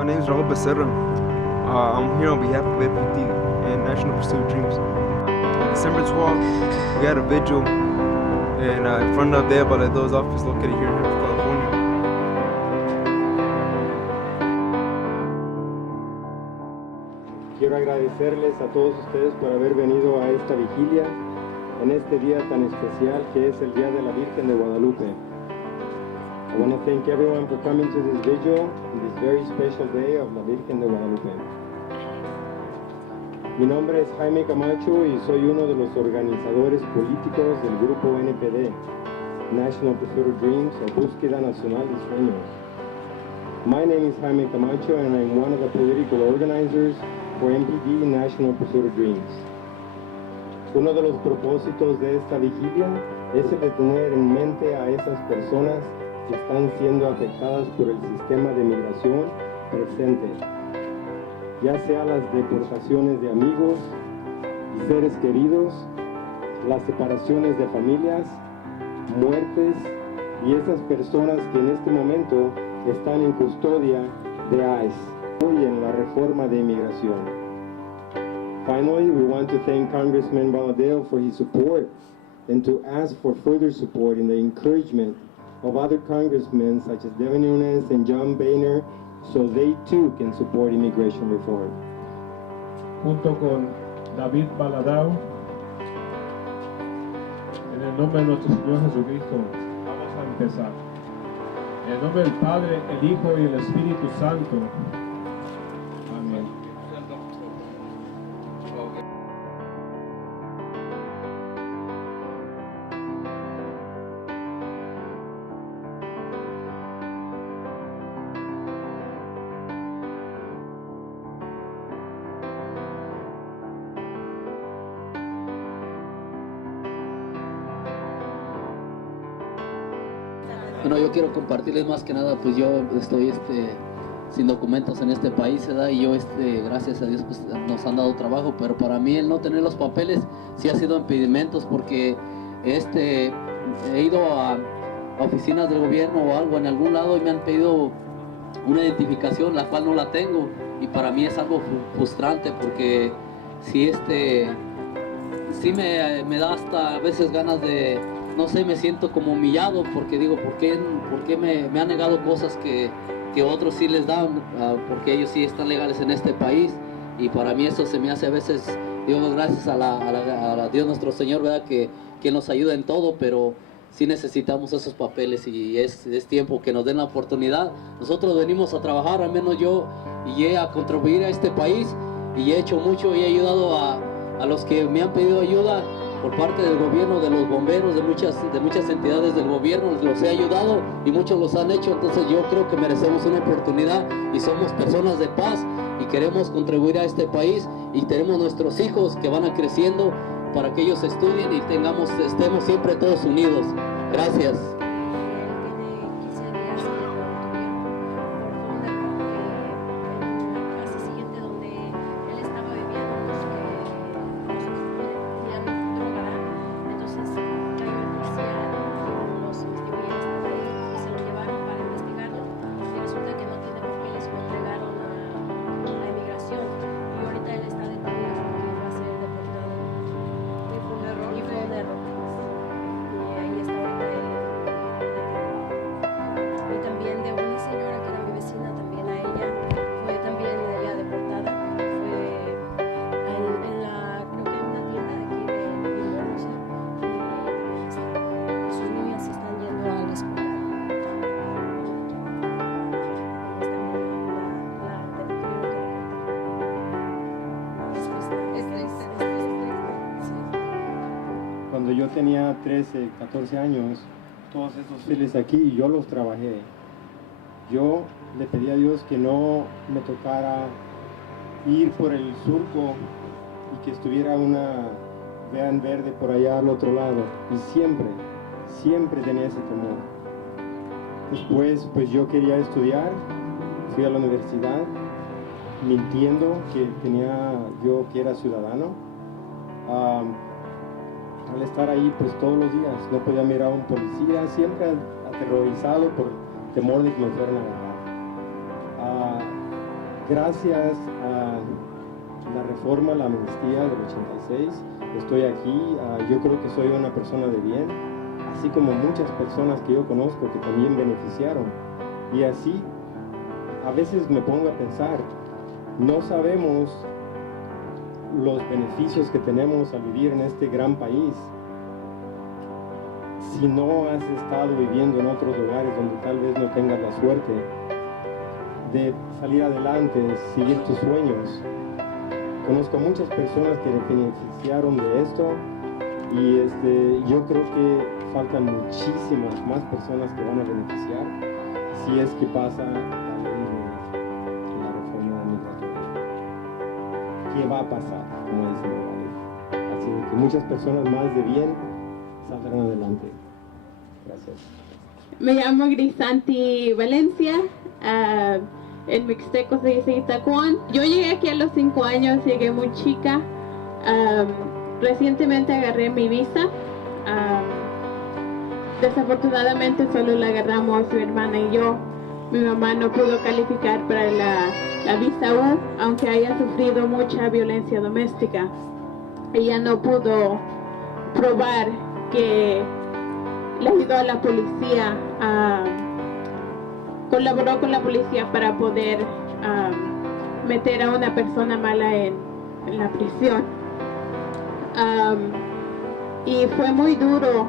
My name is Raul Becerra. I'm here on behalf of FPD and National Pursuit Dreams. December 12th, we had a vigil in front of the Balado's office located here in California. Quiero agradecerles a todos ustedes por haber venido a esta vigilia en este día tan especial que es el Día de la Virgen de Guadalupe. I want to thank everyone for coming to this vigil on this very special day of la Virgen de Guadalupe. Mi nombre es Jaime Camacho y soy uno de los organizadores políticos del grupo NPD, National Pursuit of Dreams, o Búsqueda Nacional de Sueños. My name is Jaime Camacho and I'm one of the political organizers for NPD, National Pursuit of Dreams. Uno de los propósitos de esta vigilia es el de tener en mente a esas personas que están siendo afectadas por el sistema de migración presente, ya sea las deportaciones de amigos y seres queridos, las separaciones de familias, muertes y esas personas que en este momento están en custodia de ICE y en la reforma de inmigración. Finally, we want to thank Congressman Valadao for his support and to ask for further support in the encouragement of other congressmen such as Devin Nunes and John Boehner so they too can support immigration reform. Junto con David Valadao, en el nombre de nuestro Señor Jesucristo, vamos a empezar. En el nombre del Padre, el Hijo y el Espíritu Santo. Amén. Bueno, yo quiero compartirles más que nada, pues yo estoy sin documentos en este país, ¿verdad? Y yo, gracias a Dios, pues nos han dado trabajo, pero para mí el no tener los papeles sí ha sido impedimentos porque he ido a oficinas del gobierno o algo en algún lado y me han pedido una identificación, la cual no la tengo, y para mí es algo frustrante porque sí, sí me da hasta a veces ganas de, no sé, me siento como humillado porque digo, ¿por qué me han negado cosas que otros sí les dan? Porque ellos sí están legales en este país, y para mí eso se me hace a veces, digo, gracias a Dios nuestro Señor, ¿verdad? Que nos ayuda en todo, pero sí necesitamos esos papeles y es tiempo que nos den la oportunidad. Nosotros venimos a trabajar, al menos yo, y a contribuir a este país, y he hecho mucho y he ayudado a los que me han pedido ayuda por parte del gobierno, de los bomberos, de muchas entidades del gobierno, los he ayudado y muchos los han hecho. Entonces yo creo que merecemos una oportunidad y somos personas de paz y queremos contribuir a este país, y tenemos nuestros hijos que van creciendo para que ellos estudien y estemos siempre todos unidos. Gracias. Cuando yo tenía 13, 14 años, todos esos files aquí, yo los trabajé. Yo le pedí a Dios que no me tocara ir por el surco y que estuviera una vean verde por allá al otro lado. Y siempre tenía ese temor. Después, pues yo quería estudiar, fui a la universidad, mintiendo que era ciudadano. Al estar ahí pues todos los días no podía mirar a un policía, siempre aterrorizado por temor de que me fueran a agarrar. gracias a la reforma, la amnistía del 86, estoy aquí. Yo creo que soy una persona de bien, así como muchas personas que yo conozco que también beneficiaron. Y así, a veces me pongo a pensar, no sabemos los beneficios que tenemos al vivir en este gran país si no has estado viviendo en otros lugares donde tal vez no tengas la suerte de salir adelante, seguir tus sueños. Conozco a muchas personas que beneficiaron de esto y yo creo que faltan muchísimas más personas que van a beneficiar si es que pasa la reforma migratoria. ¿Qué va a pasar? Como dice la ley. Así que muchas personas más de bien saldrán adelante. Gracias. Me llamo Grisanti Valencia. En Mixteco se dice Itacuán. Yo llegué aquí a los 5 años, llegué muy chica. Recientemente agarré mi visa. Desafortunadamente solo la agarramos mi hermana y yo. Mi mamá no pudo calificar para la visa U, aunque haya sufrido mucha violencia doméstica. Ella no pudo probar que le ayudó a la policía, colaboró con la policía para poder meter a una persona mala en la prisión. Y fue muy duro.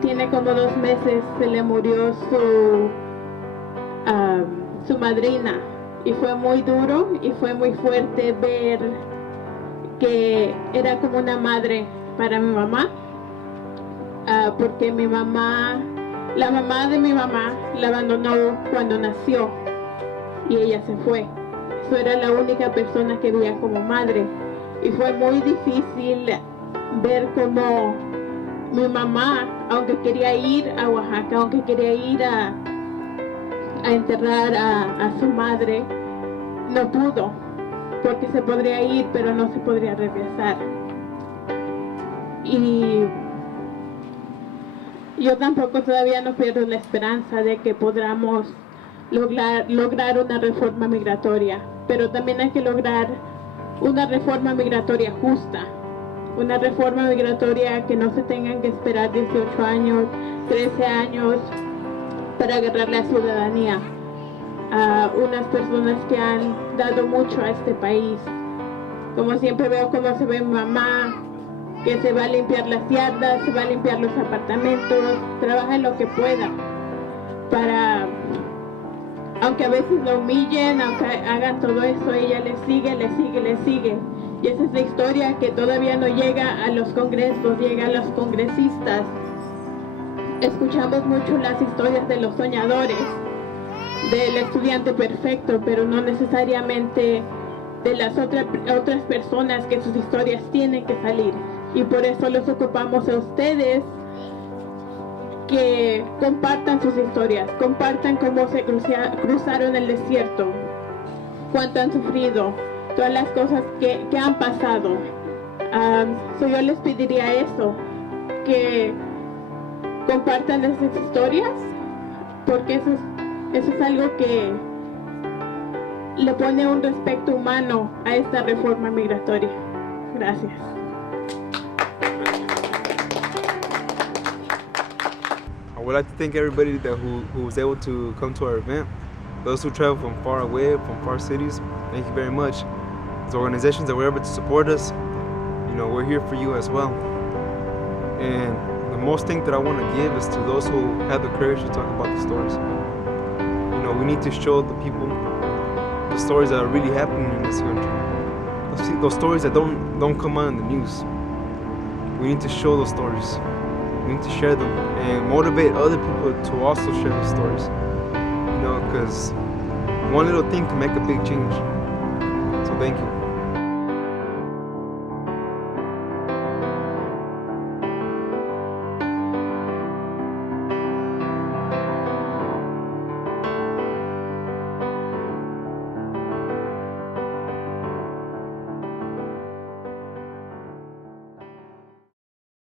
Tiene como 2 meses, se le murió su madrina. Y fue muy duro y fue muy fuerte ver que era como una madre para mi mamá. Porque la mamá de mi mamá la abandonó cuando nació y ella se fue. Eso era la única persona que veía como madre. Y fue muy difícil ver cómo mi mamá, aunque quería ir a Oaxaca, aunque quería ir a enterrar a su madre, no pudo, porque se podría ir, pero no se podría regresar. Y yo tampoco todavía no pierdo la esperanza de que podamos lograr una reforma migratoria, pero también hay que lograr una reforma migratoria justa, una reforma migratoria que no se tengan que esperar 18 años, 13 años para agarrar la ciudadanía a unas personas que han dado mucho a este país. Como siempre veo cómo se ve mi mamá, que se va a limpiar las yardas, se va a limpiar los apartamentos, trabaja en lo que pueda para, aunque a veces lo humillen, aunque hagan todo eso, ella le sigue. Y esa es la historia que todavía no llega a los congresos, llega a los congresistas. Escuchamos mucho las historias de los soñadores, del estudiante perfecto, pero no necesariamente de las otras personas que sus historias tienen que salir. Y por eso los ocupamos a ustedes que compartan sus historias, compartan cómo se cruzaron el desierto, cuánto han sufrido, todas las cosas que han pasado. Yo les pediría eso, que compartan esas historias, porque eso es algo que le pone un respeto humano a esta reforma migratoria. Gracias. I would like to thank everybody who was able to come to our event. Those who travel from far away, from far cities, thank you very much. The organizations that were able to support us, we're here for you as well. And the most thing that I want to give is to those who have the courage to talk about the stories. We need to show the people the stories that are really happening in this country. Those stories that don't come out in the news. We need to show those stories. We need to share them and motivate other people to also share the stories. Because one little thing can make a big change. So thank you.